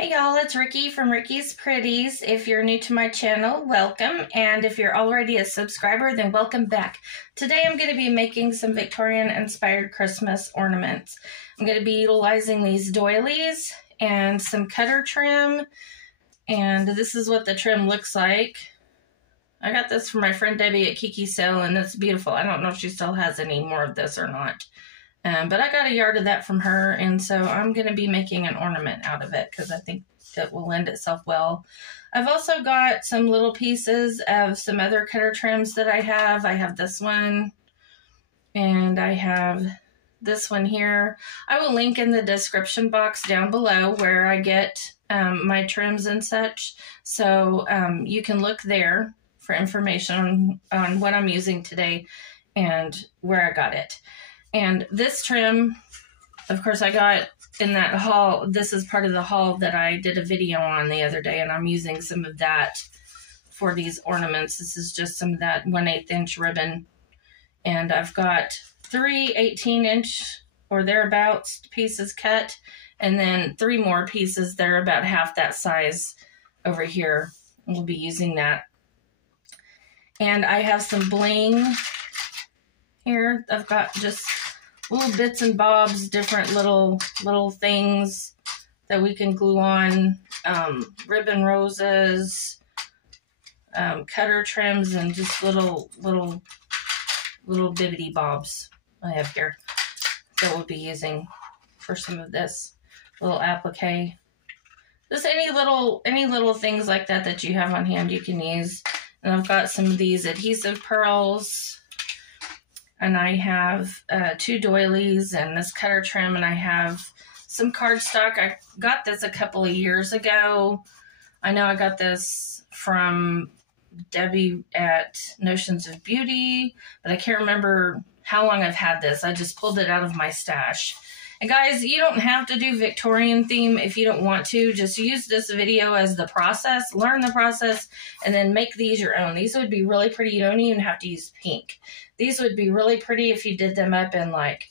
Hey y'all, it's Ricky from Ricky's Pretties. If you're new to my channel, welcome. And if you're already a subscriber, then welcome back. Today I'm going to be making some Victorian inspired Christmas ornaments. I'm going to be utilizing these doilies and some cutter trim. And this is what the trim looks like. I got this from my friend Debbie at Kikis Sale, and it's beautiful. I don't know if she still has any more of this or not. But I got a yard of that from her, and so I'm going to be making an ornament out of it because I think it will lend itself well. I've also got some little pieces of some other cutter trims that I have. I have this one, and I have this one here. I will link in the description box down below where I get my trims and such, so you can look there for information on what I'm using today and where I got it. And this trim, of course, I got in that haul. This is part of the haul that I did a video on the other day, and I'm using some of that for these ornaments. This is just some of that 1/8 inch ribbon. And I've got 3 18-inch or thereabouts pieces cut, and then 3 more pieces that are about half that size over here. We'll be using that. And I have some bling here. I've got just little bits and bobs, different little things that we can glue on, ribbon roses, cutter trims, and just little bibbity bobs I have here that we'll be using for some of this little applique. Just any little things like that that you have on hand you can use. And I've got some of these adhesive pearls. And I have 2 doilies and this cutter trim, and I have some cardstock. I got this a couple of years ago. I know I got this from Debbie at Notions of Beauty, but I can't remember how long I've had this. I just pulled it out of my stash. And guys, you don't have to do Victorian theme if you don't want to. Just use this video as the process, learn the process, and then make these your own. These would be really pretty. You don't even have to use pink. These would be really pretty if you did them up in like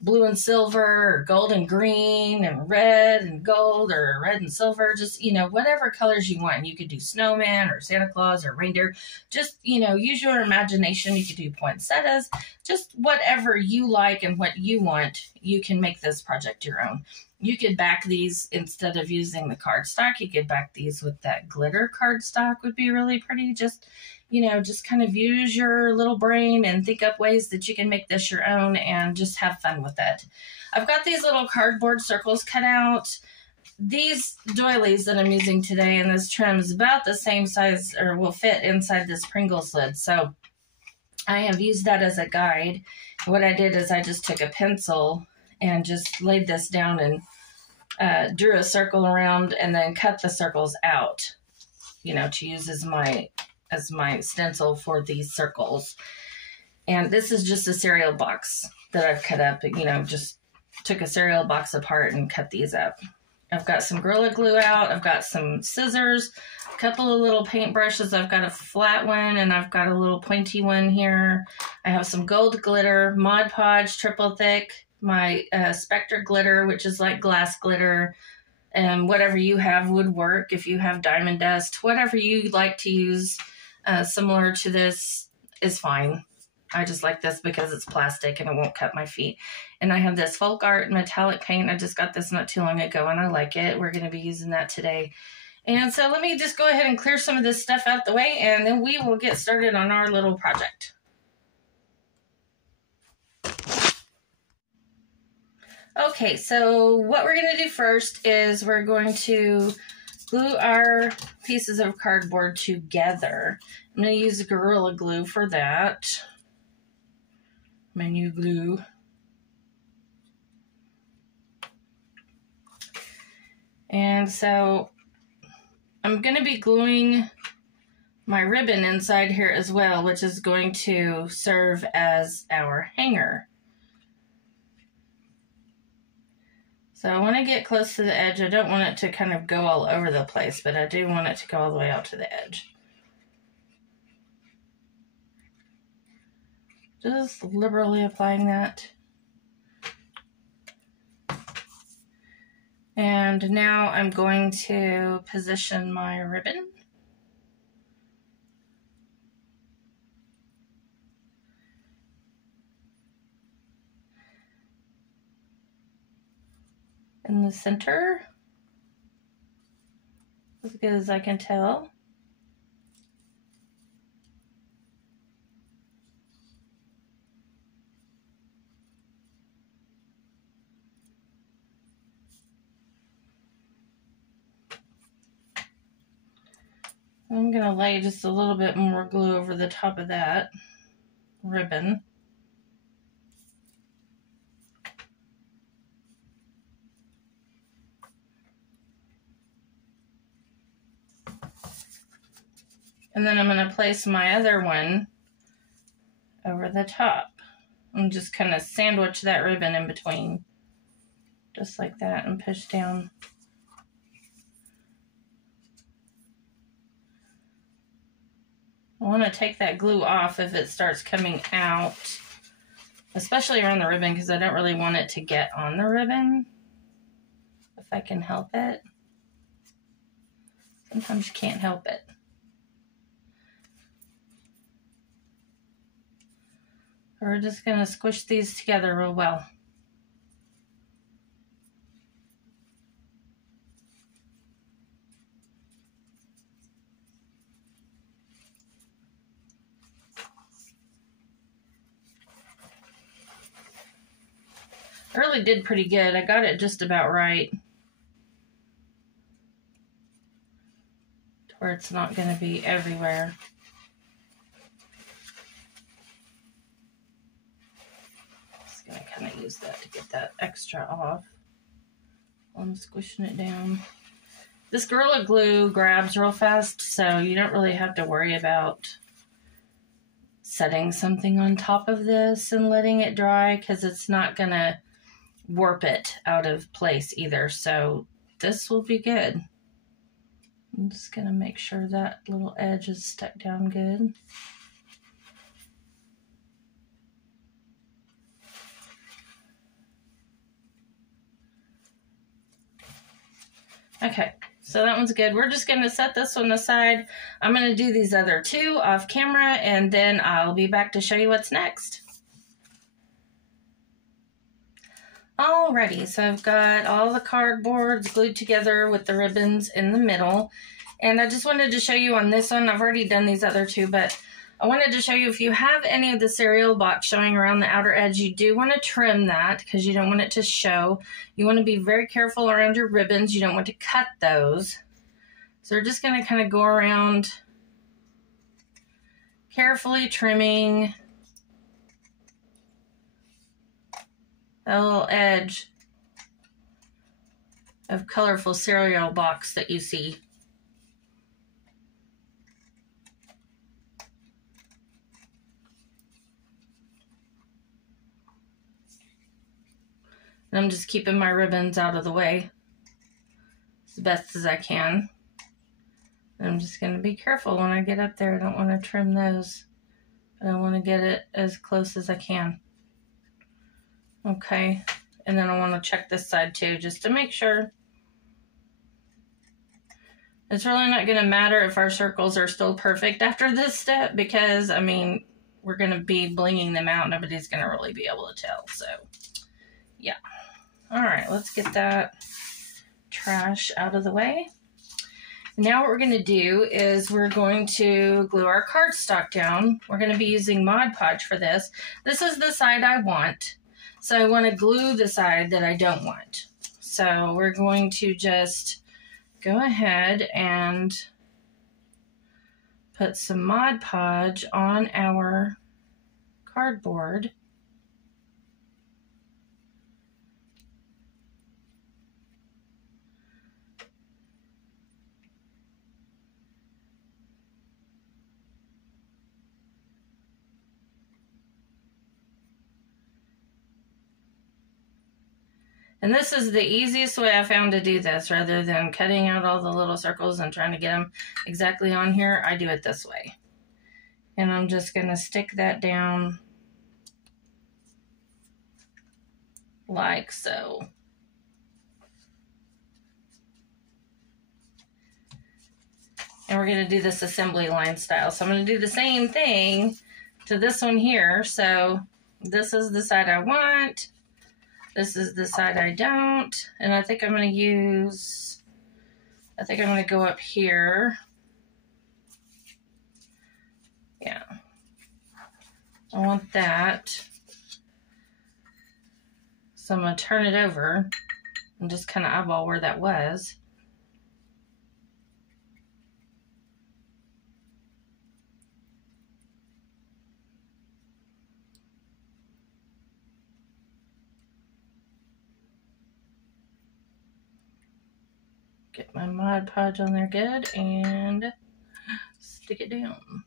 blue and silver or gold and green and red and gold or red and silver. Just, you know, whatever colors you want. You could do snowman or Santa Claus or reindeer. Just, you know, use your imagination. You could do poinsettias. Just whatever you like and what you want, you can make this project your own. You could back these instead of using the cardstock. You could back these with that glitter cardstock. Would be really pretty. Just, you know, just kind of use your little brain and think up ways that you can make this your own and just have fun with it. I've got these little cardboard circles cut out. These doilies that I'm using today and this trim is about the same size, or will fit inside this Pringles lid. So I have used that as a guide. What I did is I just took a pencil and just laid this down and drew a circle around and then cut the circles out, you know, to use as my stencil for these circles. And this is just a cereal box that I've cut up, you know, just took a cereal box apart and cut these up. I've got some Gorilla Glue out. I've got some scissors, a couple of little paint brushes. I've got a flat one and I've got a little pointy one here. I have some gold glitter, Mod Podge, triple thick, my Spectre glitter, which is like glass glitter. And whatever you have would work. If you have diamond dust, whatever you like to use similar to this is fine. I just like this because it's plastic and it won't cut my feet. And I have this folk art metallic paint. I just got this not too long ago and I like it. We're going to be using that today. And so let me just go ahead and clear some of this stuff out the way, and then we will get started on our little project. Okay, so what we're going to do first is we're going to glue our pieces of cardboard together. I'm going to use Gorilla Glue for that. My new glue. And so I'm going to be gluing my ribbon inside here as well, which is going to serve as our hanger. So I want to get close to the edge. I don't want it to kind of go all over the place, but I do want it to go all the way out to the edge. Just liberally applying that. And now I'm going to position my ribbon. In the center, as good as I can tell. I'm going to lay just a little bit more glue over the top of that ribbon. And then I'm going to place my other one over the top. I'm just kind of sandwich that ribbon in between. Just like that, and push down. I want to take that glue off if it starts coming out, especially around the ribbon, because I don't really want it to get on the ribbon, if I can help it. Sometimes you can't help it. We're just going to squish these together real well. I really did pretty good. I got it just about right, to where it's not going to be everywhere. Just going to kind of use that to get that extra off. I'm squishing it down. This Gorilla Glue grabs real fast, so you don't really have to worry about setting something on top of this and letting it dry, because it's not going to warp it out of place either. So this will be good. I'm just going to make sure that little edge is stuck down good. Okay, so that one's good. We're just going to set this one aside. I'm going to do these other two off camera, and then I'll be back to show you what's next. Alrighty, so I've got all the cardboards glued together with the ribbons in the middle. And I just wanted to show you on this one, I've already done these other two, but I wanted to show you if you have any of the cereal box showing around the outer edge, you do want to trim that because you don't want it to show. You want to be very careful around your ribbons. You don't want to cut those. So we're just going to kind of go around carefully trimming that little edge of colorful cereal box that you see. And I'm just keeping my ribbons out of the way as best as I can. And I'm just going to be careful when I get up there. I don't want to trim those. I want to get it as close as I can. Okay, and then I want to check this side too, just to make sure. It's really not going to matter if our circles are still perfect after this step, because, I mean, we're going to be blinging them out. Nobody's going to really be able to tell, so, yeah. All right, let's get that trash out of the way. Now what we're going to do is we're going to glue our cardstock down. We're going to be using Mod Podge for this. This is the side I want. So I want to glue the side that I don't want. So we're going to just go ahead and put some Mod Podge on our cardboard. And this is the easiest way I found to do this, rather than cutting out all the little circles and trying to get them exactly on here. I do it this way. And I'm just going to stick that down like so. And we're going to do this assembly line style. So I'm going to do the same thing to this one here. So this is the side I want. This is the side I don't. And I think I'm going to go up here. Yeah. I want that. So I'm going to turn it over and just kind of eyeball where that was. Get my Mod Podge on there good and stick it down.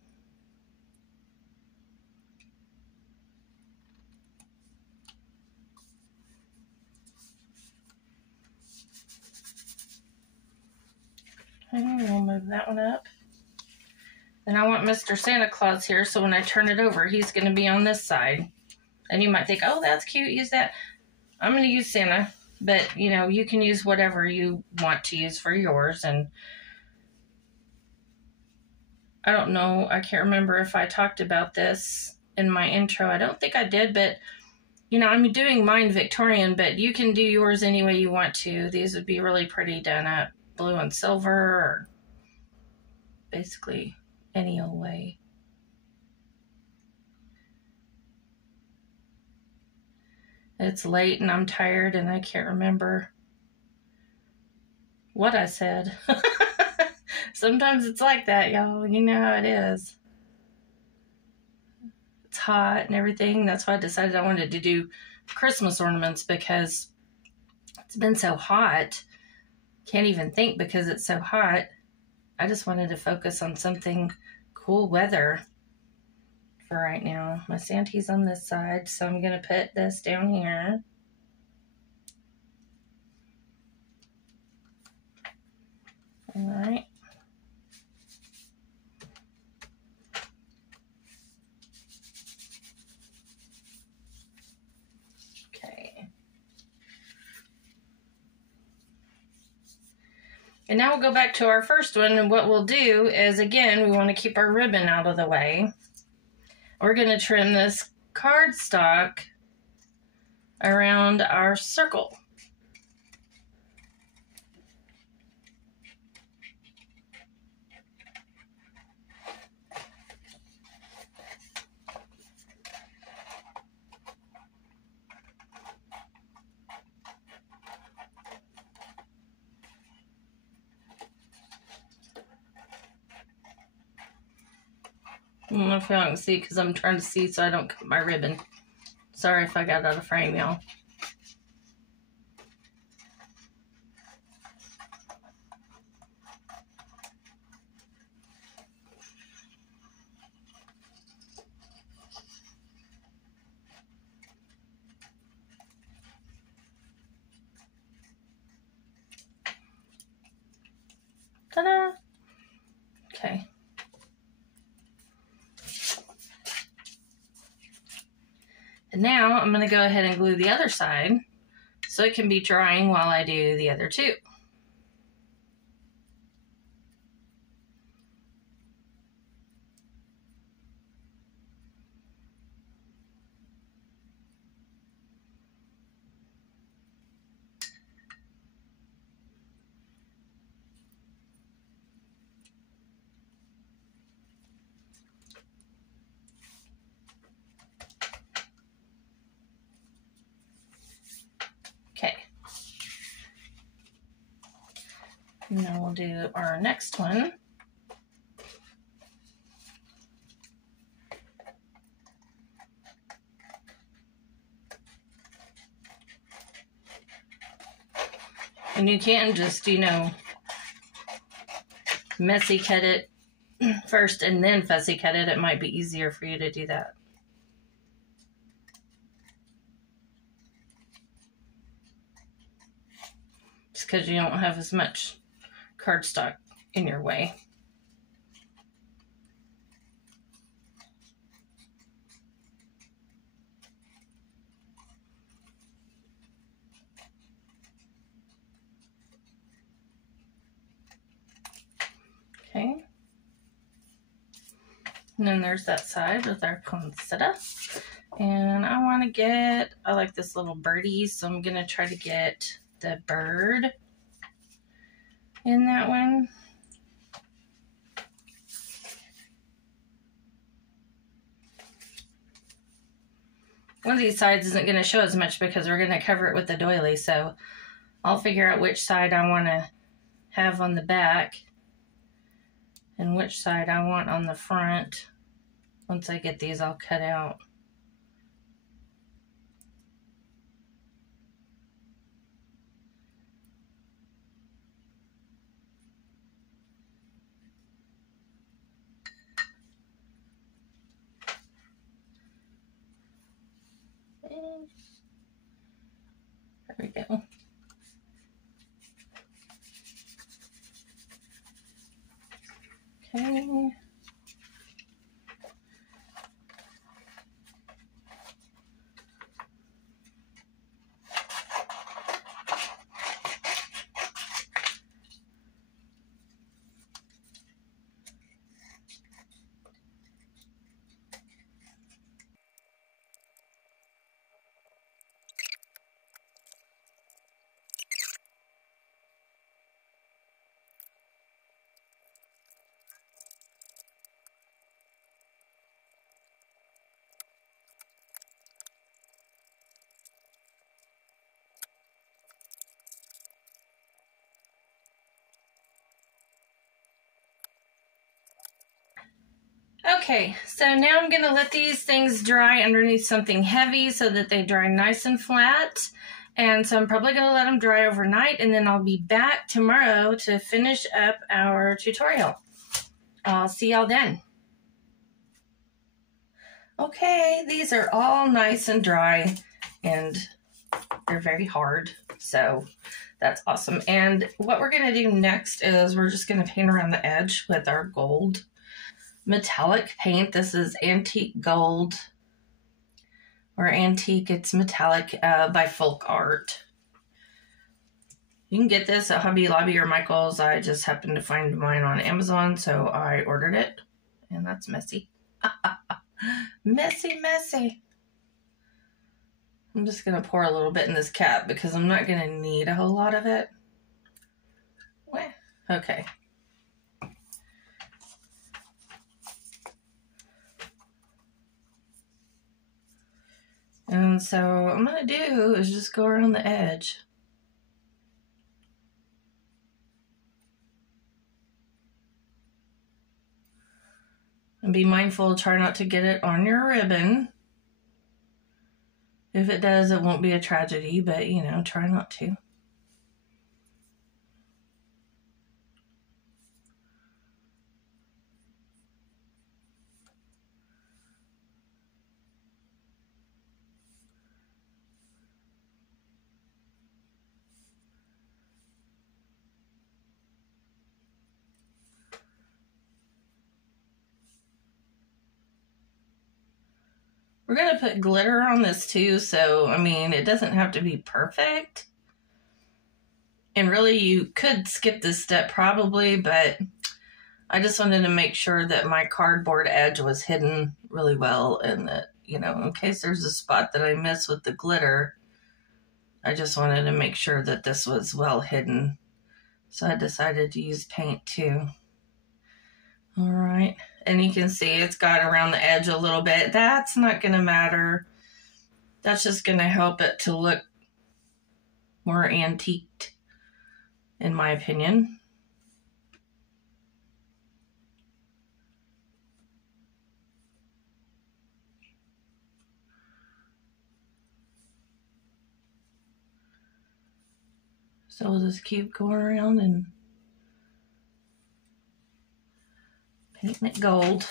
And we'll move that one up. Then I want Mr. Santa Claus here, so when I turn it over, he's going to be on this side. And you might think, oh, that's cute, use that. I'm going to use Santa, but, you know, you can use whatever you want to use for yours. And I don't know, I can't remember if I talked about this in my intro. I don't think I did, but, you know, I'm doing mine Victorian, but you can do yours any way you want to. These would be really pretty done up blue and silver, or basically any old way. It's late and I'm tired and I can't remember what I said. Sometimes it's like that, y'all. You know how it is. It's hot and everything. That's why I decided I wanted to do Christmas ornaments, because it's been so hot. Can't even think because it's so hot. I just wanted to focus on something cool weather for right now. My Santa's on this side, so I'm going to put this down here. All right. Okay. And now we'll go back to our first one, and what we'll do is, again, we want to keep our ribbon out of the way. We're going to trim this cardstock around our circle. I don't know if y'all can see because I'm trying to see so I don't cut my ribbon. Sorry if I got out of frame, y'all. Ta-da! Okay. And now I'm going to go ahead and glue the other side so it can be drying while I do the other two. Okay. And then we'll do our next one. And you can just, you know, messy cut it first and then fussy cut it. It might be easier for you to do that. Just because you don't have as much cardstock in your way. Okay. And then there's that side with our poinsettia. And I want to get, I like this little birdie, so I'm going to try to get the bird in that one. One of these sides isn't going to show as much because we're going to cover it with the doily, so I'll figure out which side I want to have on the back and which side I want on the front. Once I get these all cut out. There we go. Okay. Okay, so now I'm going to let these things dry underneath something heavy so that they dry nice and flat. And so I'm probably going to let them dry overnight, and then I'll be back tomorrow to finish up our tutorial. I'll see y'all then. Okay, these are all nice and dry, and they're very hard, so that's awesome. And what we're going to do next is we're just going to paint around the edge with our gold metallic paint. This is antique gold, or antique, it's metallic, by Folk Art. You can get this at Hobby Lobby or Michael's. I just happened to find mine on Amazon, so I ordered it. And that's messy. Messy, messy. I'm just going to pour a little bit in this cap because I'm not going to need a whole lot of it. Okay. And so what I'm going to do is just go around the edge. And be mindful, try not to get it on your ribbon. If it does, it won't be a tragedy, but you know, try not to. We're going to put glitter on this too, so, I mean, it doesn't have to be perfect. And really, you could skip this step probably, but I just wanted to make sure that my cardboard edge was hidden really well, and that, you know, in case there's a spot that I miss with the glitter, I just wanted to make sure that this was well hidden. So I decided to use paint too. All right. And you can see it's got around the edge a little bit. That's not going to matter. That's just going to help it to look more antiqued, in my opinion. So we'll just keep going around and painting it gold.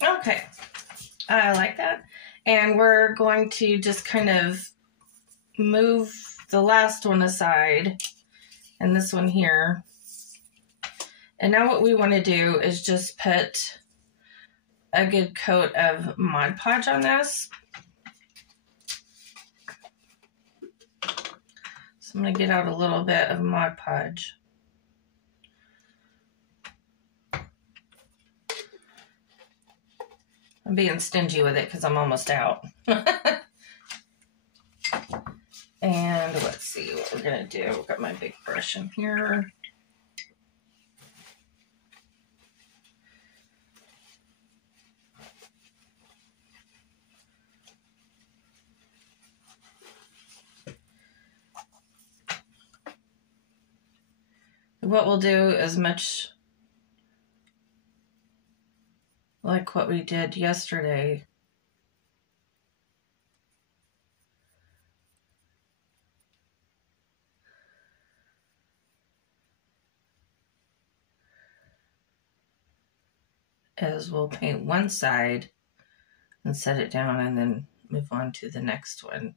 Okay, I like that. And we're going to just kind of move the last one aside and this one here. And now what we want to do is just put a good coat of Mod Podge on this. So I'm going to get out a little bit of Mod Podge. I'm being stingy with it because I'm almost out. And let's see what we're going to do. I've got my big brush in here. What we'll do is much like what we did yesterday. Is we'll paint one side and set it down and then move on to the next one.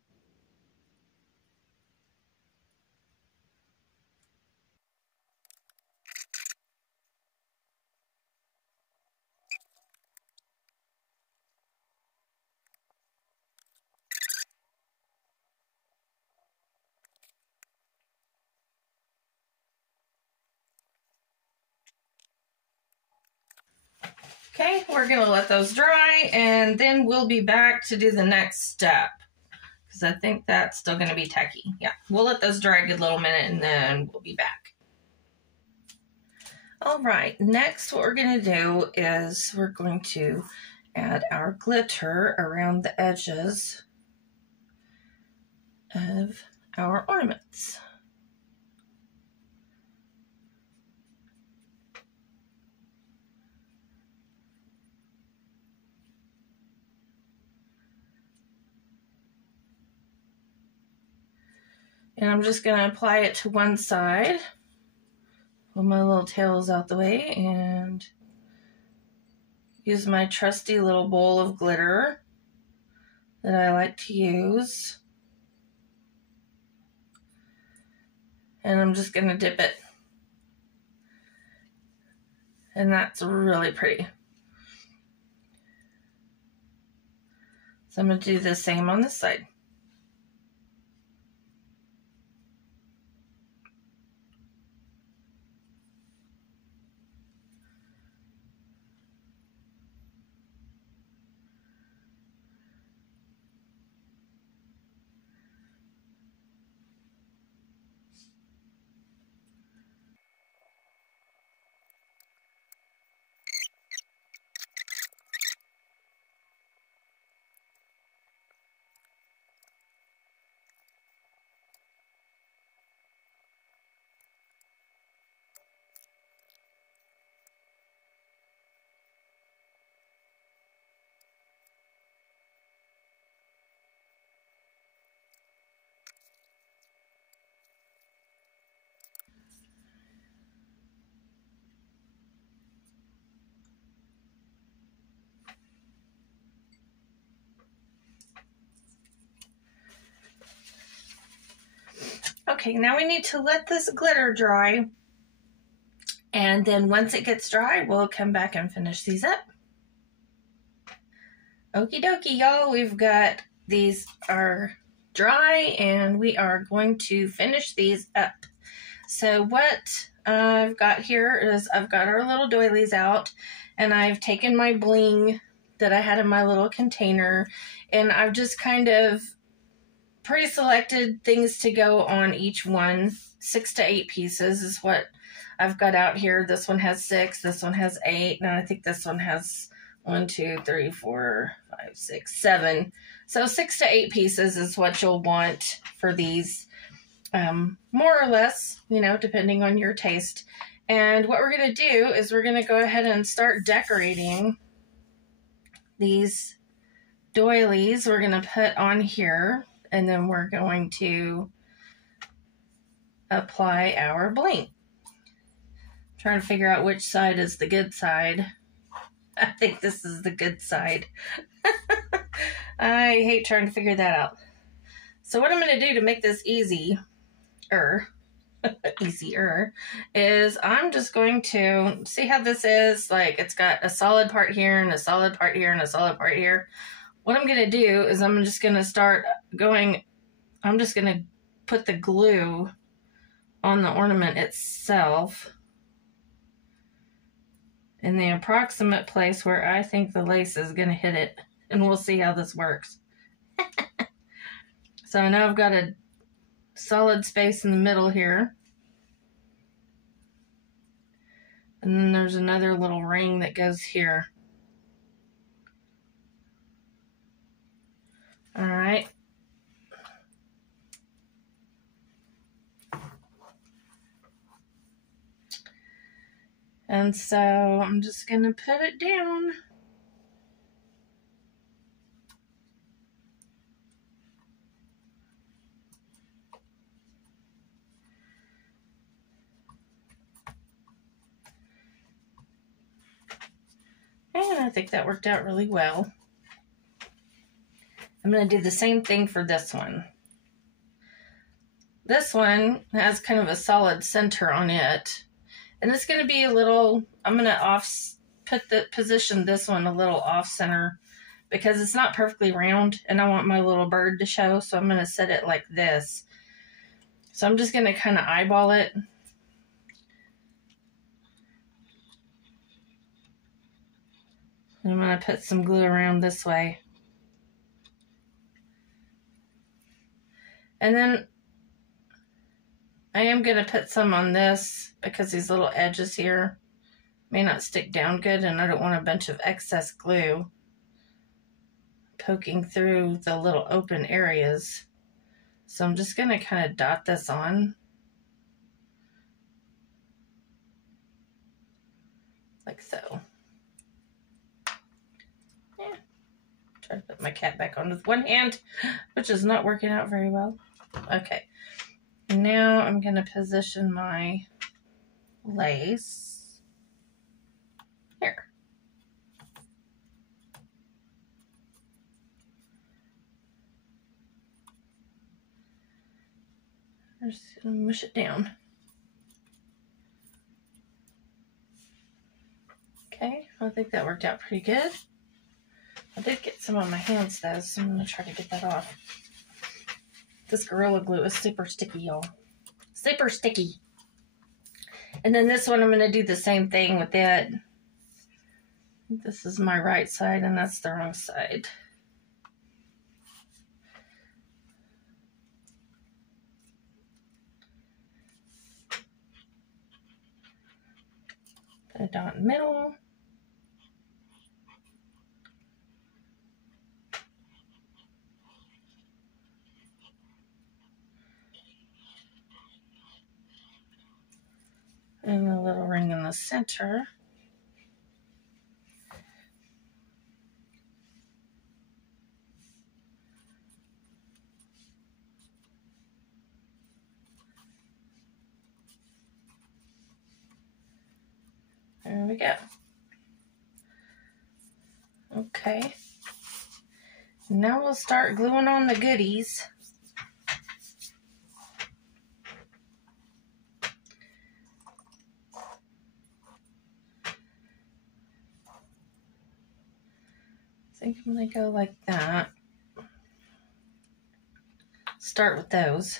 Okay, we're going to let those dry, and then we'll be back to do the next step, because I think that's still going to be tacky. Yeah, we'll let those dry a good little minute, and then we'll be back. All right, next what we're going to do is we're going to add our glitter around the edges of our ornaments. And I'm just going to apply it to one side. Pull my little tails out the way and use my trusty little bowl of glitter that I like to use. And I'm just going to dip it. And that's really pretty. So I'm going to do the same on this side. Okay, now we need to let this glitter dry, and then once it gets dry, we'll come back and finish these up. Okie dokie, y'all, we've got these are dry, and we are going to finish these up. So what I've got here is I've got our little doilies out, and I've taken my bling that I had in my little container, and I've just kind of pre-selected things to go on each one. 6 to 8 pieces is what I've got out here. This one has 6, this one has 8, and I think this one has 1, 2, 3, 4, 5, 6, 7. So 6 to 8 pieces is what you'll want for these, more or less, you know, depending on your taste. And what we're going to do is we're going to go ahead and start decorating these doilies. We're going to put on here, and then we're going to apply our bling. Trying to figure out which side is the good side. I think this is the good side. I hate trying to figure that out. So what I'm going to do to make this easier, is I'm just going to see how this is. Like, it's got a solid part here and a solid part here and a solid part here. What I'm going to do is I'm just going to start going, I'm just going to put the glue on the ornament itself in the approximate place where I think the lace is going to hit it, and we'll see how this works. So now I've got a solid space in the middle here, and then there's another little ring that goes here. All right. And so I'm just going to put it down. And I think that worked out really well. I'm going to do the same thing for this one. This one has kind of a solid center on it. And it's going to be a little, I'm going to position this one a little off center because it's not perfectly round and I want my little bird to show. So I'm going to set it like this. So I'm just going to kind of eyeball it. I'm going to put some glue around this way. And then I am going to put some on this because these little edges here may not stick down good, and I don't want a bunch of excess glue poking through the little open areas. So I'm just going to kind of dot this on like so. Yeah. Try to put my cat back on with one hand, which is not working out very well. Okay. Now I'm going to position my lace here. I'm just going to mush it down. Okay, I think that worked out pretty good. I did get some on my hands though, so I'm going to try to get that off. This Gorilla Glue is super sticky, y'all. Super sticky. And then this one, I'm going to do the same thing with it. This is my right side, and that's the wrong side. Put it down in the middle. And a little ring in the center. There we go. Okay. Now we'll start gluing on the goodies. I think I'm going to go like that. Start with those.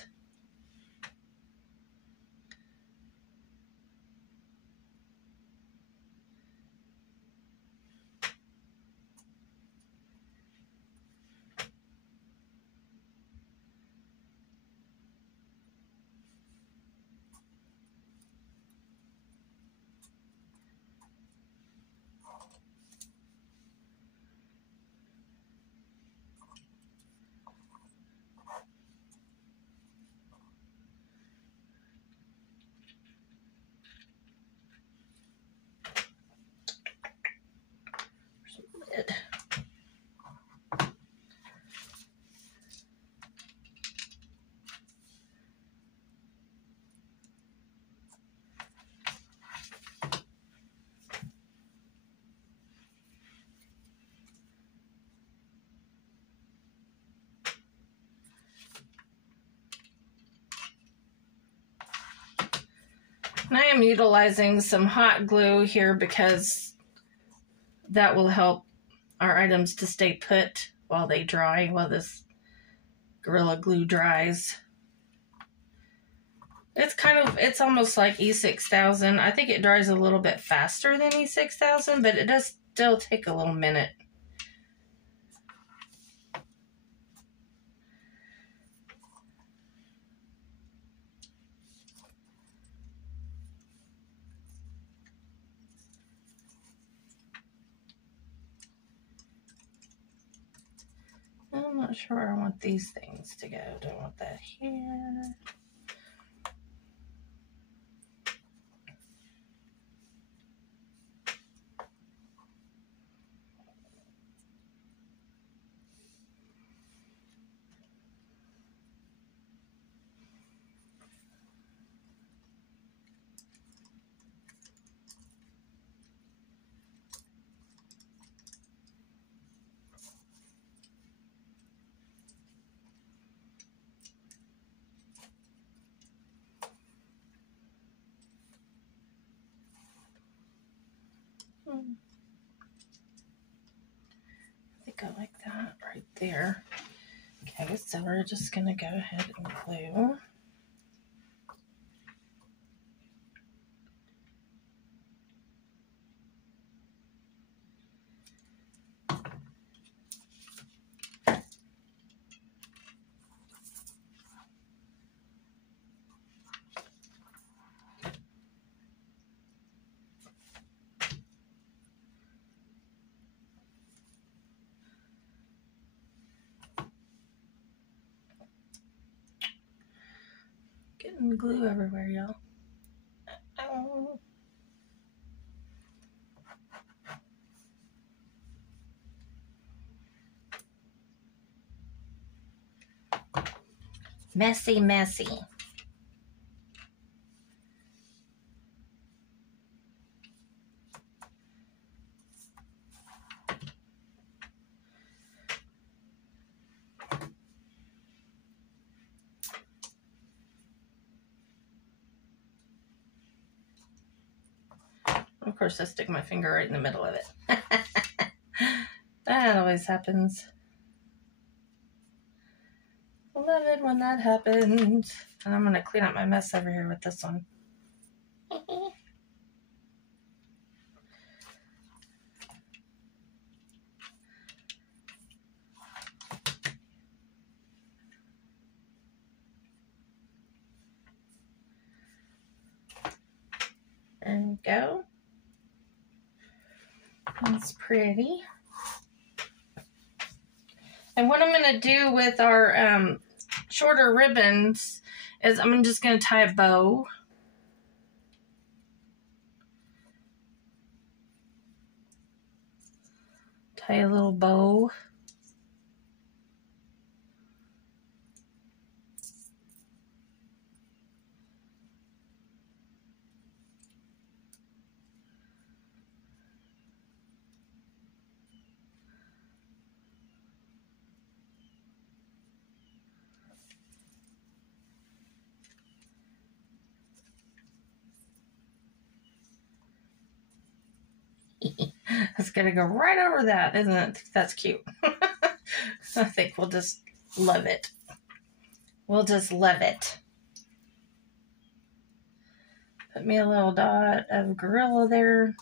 And I am utilizing some hot glue here because that will help our items to stay put while they dry, while this Gorilla Glue dries. It's almost like E6000. I think it dries a little bit faster than E6000, but it does still take a little minute. I'm not sure where I want these things to go. Do I want that here? I think I like that right there. Okay, so we're just going to go ahead and glue. Getting glue everywhere, y'all. Oh. Messy, messy. Of course, I stick my finger right in the middle of it. That always happens. Love it when that happens. And I'm going to clean up my mess over here with this one. There we go. That's pretty. And what I'm going to do with our shorter ribbons is I'm just going to tie a bow. Tie a little bow. It's going to go right over that, isn't it? That's cute. I think we'll just love it. We'll just love it. Put me a little dot of Gorilla there.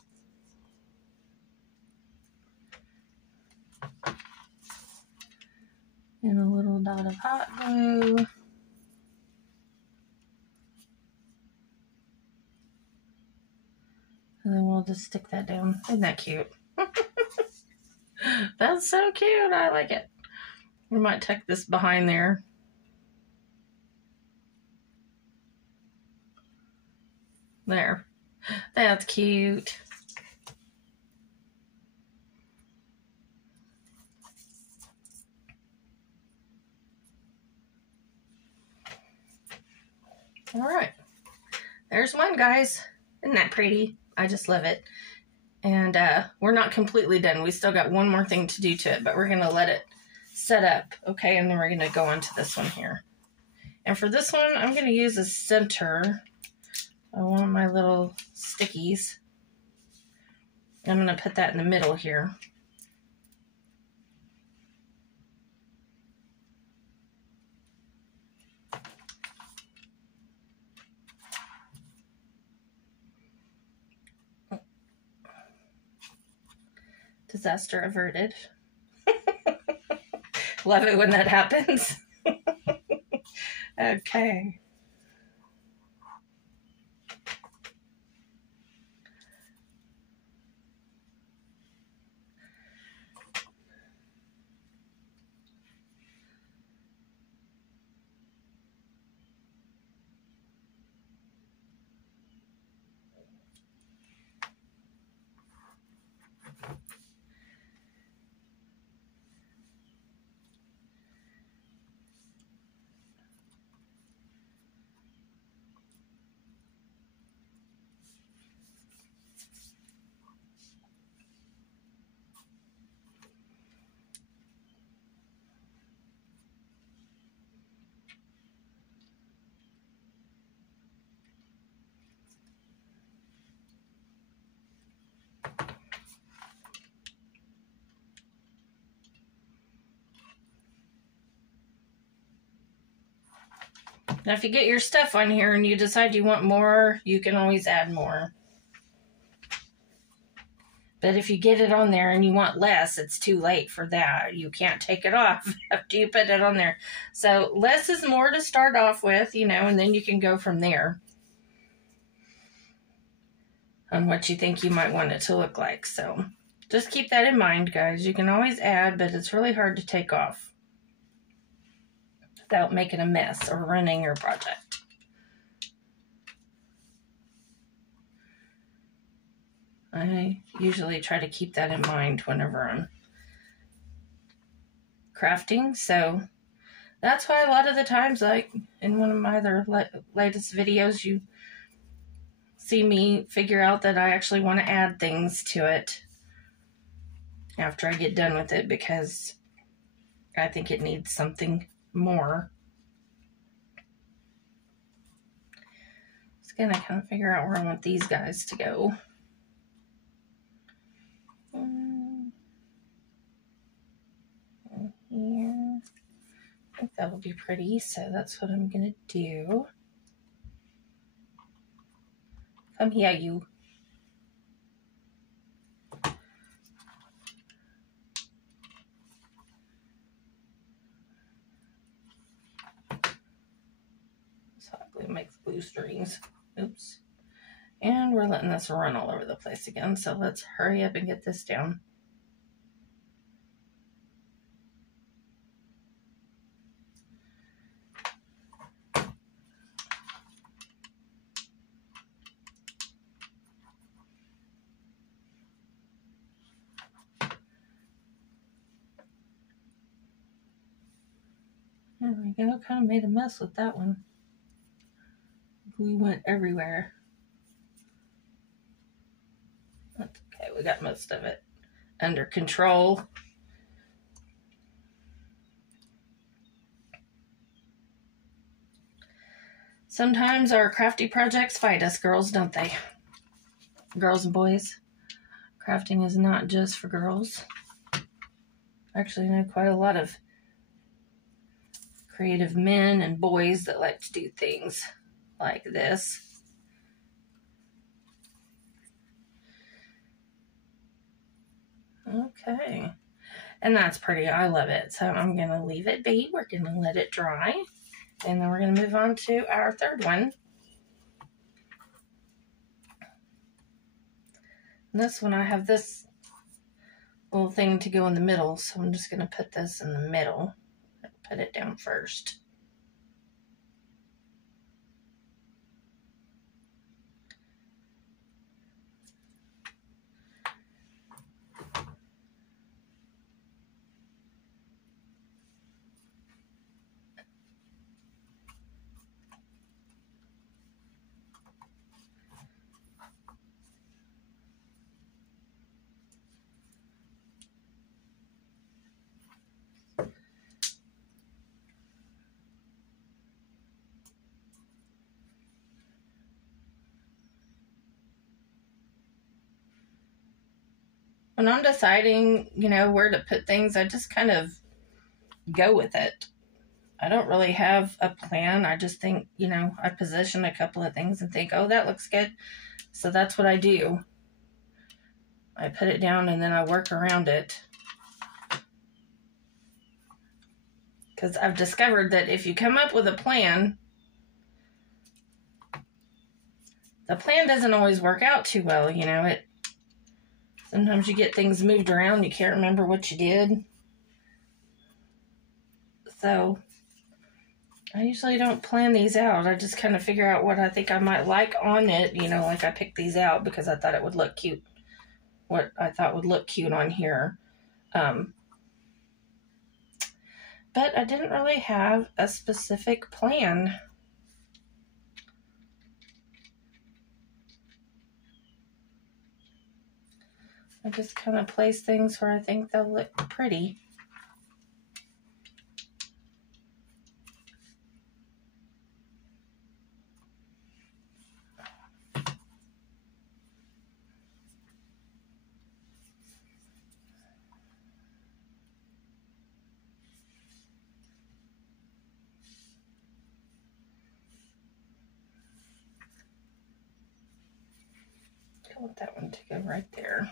And a little dot of hot glue. And then we'll just stick that down. Isn't that cute? That's so cute. I like it. We might tuck this behind there. There. That's cute. All right. There's one, guys. Isn't that pretty? I just love it. And we're not completely done. We still got one more thing to do to it, but we're going to let it set up. Okay, and then we're going to go on to this one here. And for this one, I'm going to use a center one of my little stickies. I'm going to put that in the middle here. Disaster averted. Love it when that happens. Okay. Now, if you get your stuff on here and you decide you want more, you can always add more. But if you get it on there and you want less, it's too late for that. You can't take it off after you put it on there. So less is more to start off with, you know, and then you can go from there on what you think you might want it to look like. So just keep that in mind, guys. You can always add, but it's really hard to take off without making a mess or ruining your project. I usually try to keep that in mind whenever I'm crafting. So that's why a lot of the times, like in one of my other latest videos, you see me figure out that I actually want to add things to it after I get done with it, because I think it needs something more. Just gonna kind of figure out where I want these guys to go. Here. I think that will be pretty, so that's what I'm gonna do. Come here, you. So I'm gonna make blue strings. Oops. And we're letting this run all over the place again, so let's hurry up and get this down. There we go. Kind of made a mess with that one. Glue went everywhere. That's okay. We got most of it under control. Sometimes our crafty projects fight us, girls, don't they? Girls and boys. Crafting is not just for girls. Actually, I know quite a lot of creative men and boys that like to do things like this. Okay. And that's pretty. I love it. So I'm going to leave it be. We're going to let it dry. And then we're going to move on to our third one. And this one, I have this little thing to go in the middle. So I'm just going to put this in the middle. Put it down first. when I'm deciding, you know, where to put things, I just kind of go with it. I don't really have a plan. I just think, you know, I position a couple of things and think, oh, that looks good. So that's what I do. I put it down and then I work around it. Because I've discovered that if you come up with a plan, the plan doesn't always work out too well, you know. Sometimes you get things moved around, you can't remember what you did. So I usually don't plan these out. I just kind of figure out what I think I might like on it, you know, like I picked these out because I thought it would look cute. What I thought would look cute on here. But I didn't really have a specific plan. I just kind of place things where I think they'll look pretty. I want that one to go right there.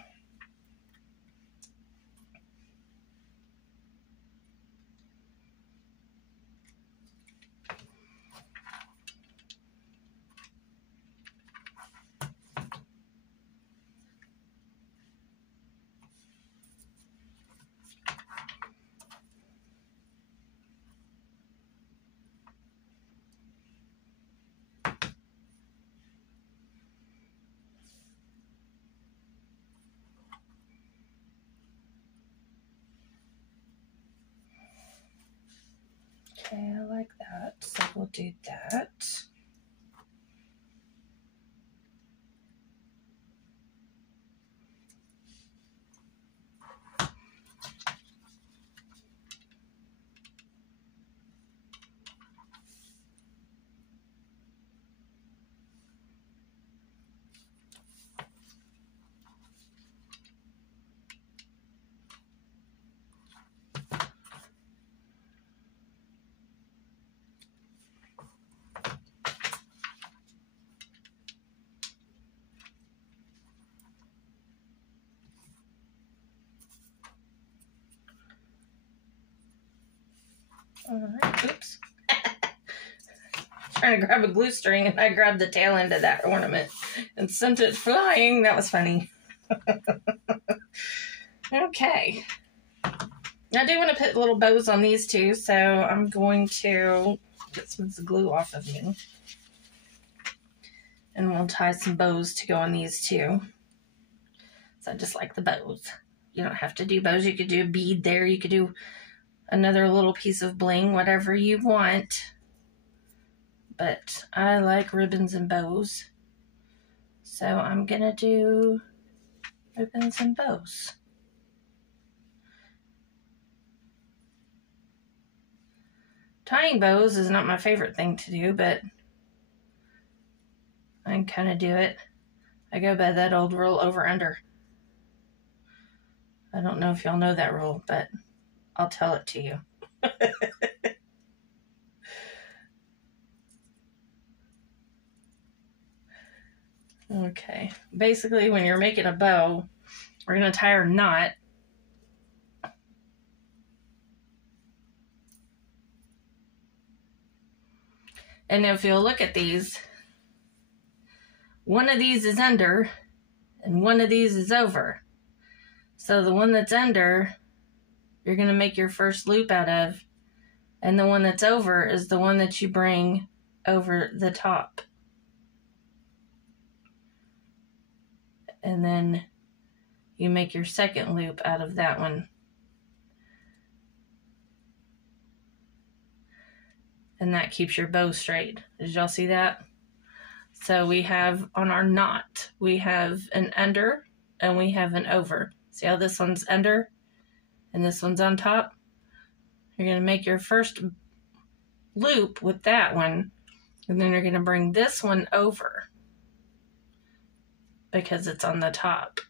Okay, I like that, so we'll do that. All right, oops. Trying to grab a glue string and I grabbed the tail end of that ornament and sent it flying. That was funny. Okay. I do want to put little bows on these too, so I'm going to get some of the glue off of me. And we'll tie some bows to go on these too. So I just like the bows. You don't have to do bows. You could do a bead there. You could do another little piece of bling, whatever you want. But I like ribbons and bows. So I'm going to do ribbons and bows. Tying bows is not my favorite thing to do, but I can kind of do it. I go by that old rule over under. I don't know if y'all know that rule, but I'll tell it to you. Okay, basically when you're making a bow, we're going to tie our knot. And if you'll look at these, one of these is under and one of these is over. So the one that's under, you're going to make your first loop out of, and the one that's over is the one that you bring over the top. And then you make your second loop out of that one. And that keeps your bow straight. Did y'all see that? So we have on our knot, we have an under and we have an over. See how this one's under and this one's on top? You're going to make your first loop with that one, and then you're going to bring this one over because it's on the top.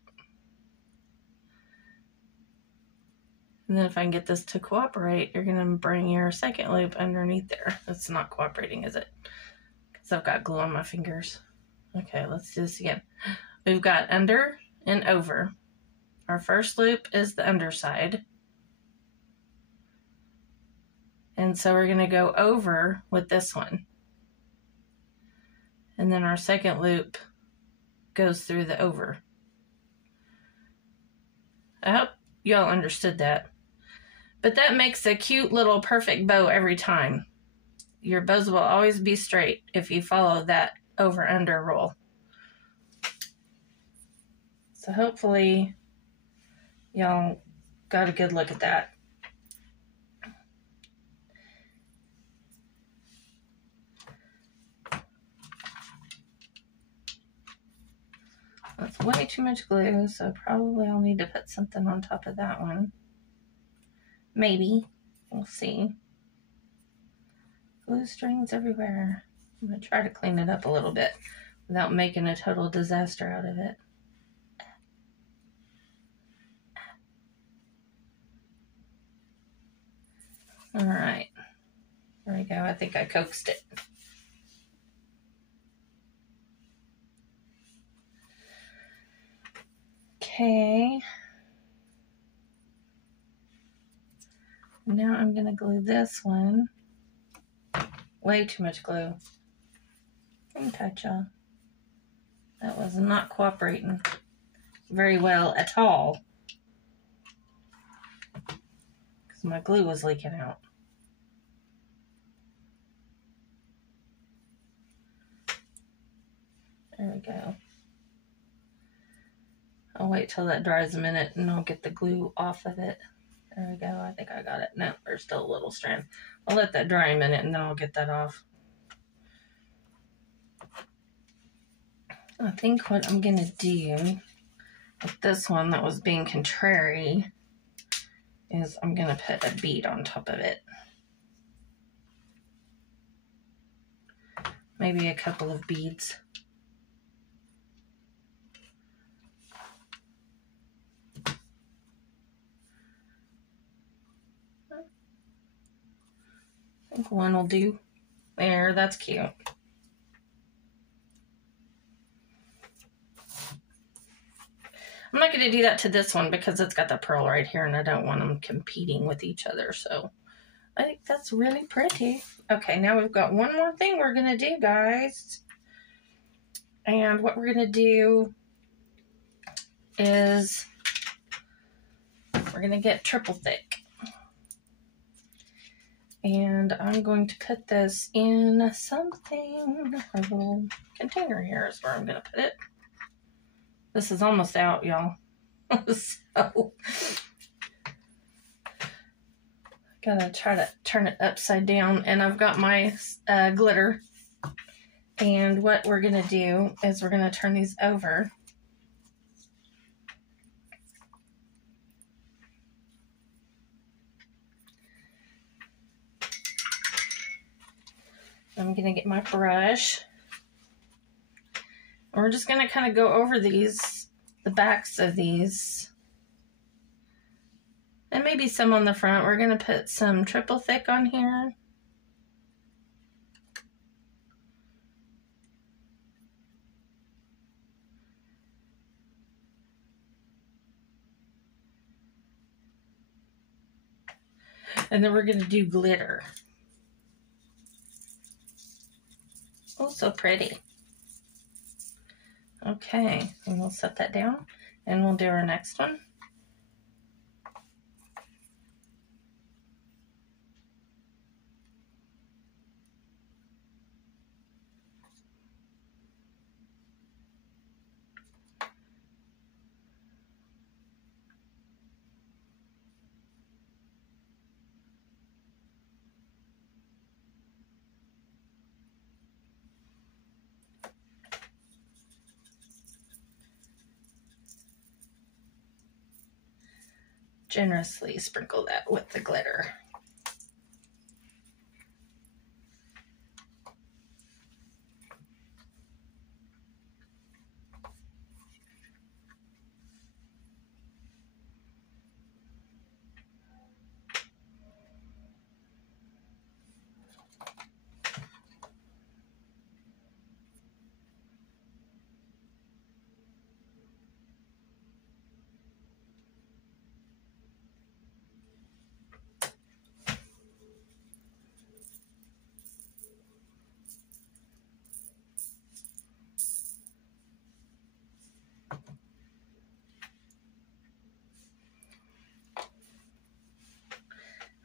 And then if I can get this to cooperate, you're going to bring your second loop underneath there. It's not cooperating, is it? Because I've got glue on my fingers. Okay, let's do this again. We've got under and over. Our first loop is the underside. And so we're going to go over with this one. And then our second loop goes through the over. I hope y'all understood that. But that makes a cute little perfect bow every time. Your bows will always be straight if you follow that over-under rule. So hopefully y'all got a good look at that. That's way too much glue, so probably I'll need to put something on top of that one. Maybe. We'll see. Glue strings everywhere. I'm going to try to clean it up a little bit without making a total disaster out of it. Alright. There we go. I think I coaxed it. Okay. Now I'm going to glue this one. Way too much glue. Okay, y'all. That was not cooperating very well at all. Because my glue was leaking out. There we go. I'll wait till that dries a minute and I'll get the glue off of it. There we go. I think I got it. No, there's still a little strand. I'll let that dry a minute and then I'll get that off. I think what I'm going to do with this one that was being contrary is I'm going to put a bead on top of it. Maybe a couple of beads. I think one will do. There, that's cute. I'm not going to do that to this one because it's got the pearl right here and I don't want them competing with each other. So I think that's really pretty. Okay, now we've got one more thing we're going to do, guys. And what we're going to do is we're going to get triple thick. And I'm going to put this in something. A little container here is where I'm going to put it. This is almost out, y'all. So, gotta try to turn it upside down. And I've got my glitter. And what we're gonna do is we're gonna turn these over. I'm gonna get my brush. And we're just gonna kind of go over these, the backs of these. And maybe some on the front. We're gonna put some triple thick on here. And then we're gonna do glitter. Oh, so pretty. Okay, and we'll set that down and we'll do our next one. Generously sprinkle that with the glitter.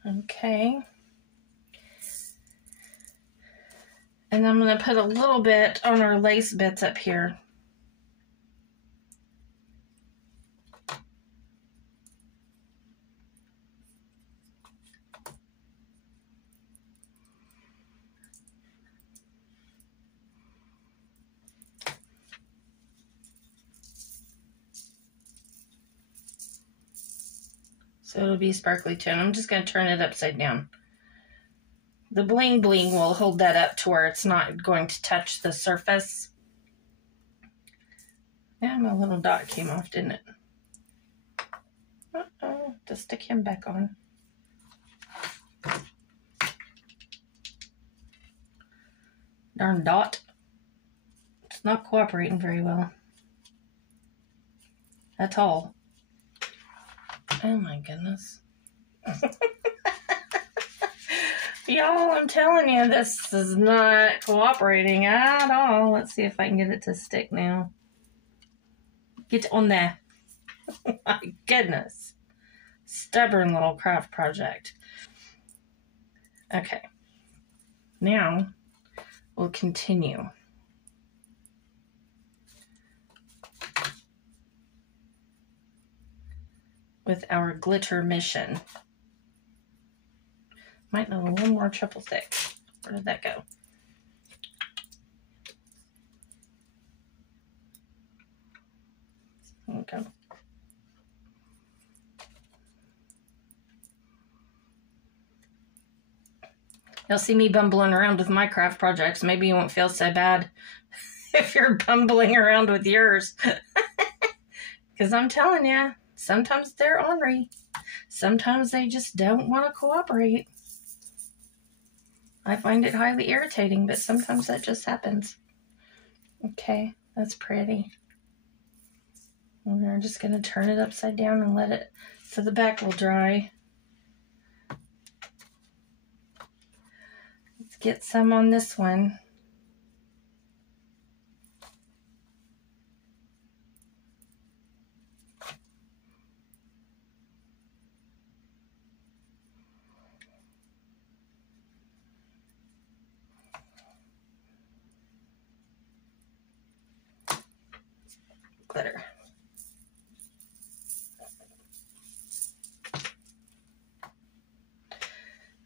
Okay. And I'm going to put a little bit on our lace bits up here. So it'll be sparkly too. And I'm just going to turn it upside down. The bling bling will hold that up to where it's not going to touch the surface. Yeah, my little dot came off, didn't it? Uh-oh, to stick him back on. Darn dot. It's not cooperating very well. That's all. Oh my goodness. Y'all, I'm telling you, this is not cooperating at all. Let's see if I can get it to stick now. Get on there. Oh my goodness. Stubborn little craft project. Okay. Now, we'll continue. With our glitter mission. Might need a little more triple thick. Where did that go? Okay. You'll see me bumbling around with my craft projects. Maybe you won't feel so bad if you're bumbling around with yours. Because I'm telling you, sometimes they're ornery. Sometimes they just don't want to cooperate. I find it highly irritating, but sometimes that just happens. Okay, that's pretty. And we're just going to turn it upside down and let it, so the back will dry. Let's get some on this one. Glitter.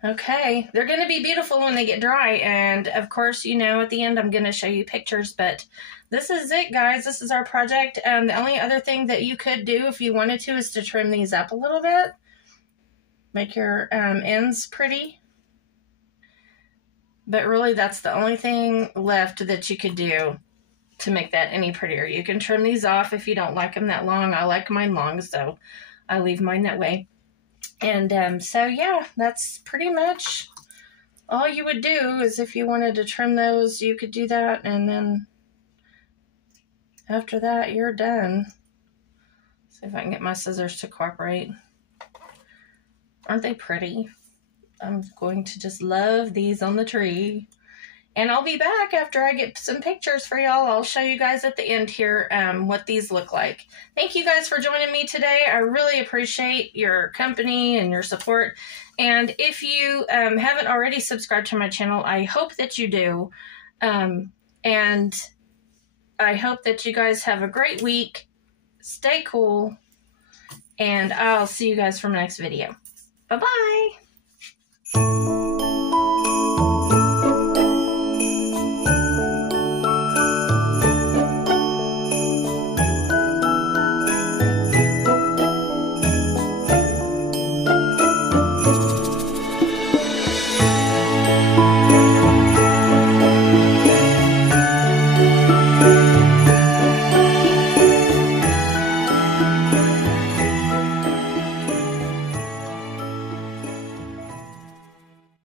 Okay, they're going to be beautiful when they get dry, and of course, you know, at the end I'm going to show you pictures, but this is it, guys. This is our project. The only other thing that you could do if you wanted to is to trim these up a little bit. Make your ends pretty. But really, that's the only thing left that you could do to make that any prettier. You can trim these off if you don't like them that long. I like mine long, so I leave mine that way. And so, yeah, that's pretty much all you would do. Is if you wanted to trim those, you could do that. And then after that, you're done. See if I can get my scissors to cooperate. Aren't they pretty? I'm going to just love these on the tree. And I'll be back after I get some pictures for y'all. I'll show you guys at the end here what these look like. Thank you guys for joining me today. I really appreciate your company and your support. And if you haven't already subscribed to my channel, I hope that you do. And I hope that you guys have a great week. Stay cool. And I'll see you guys for my next video. Bye-bye.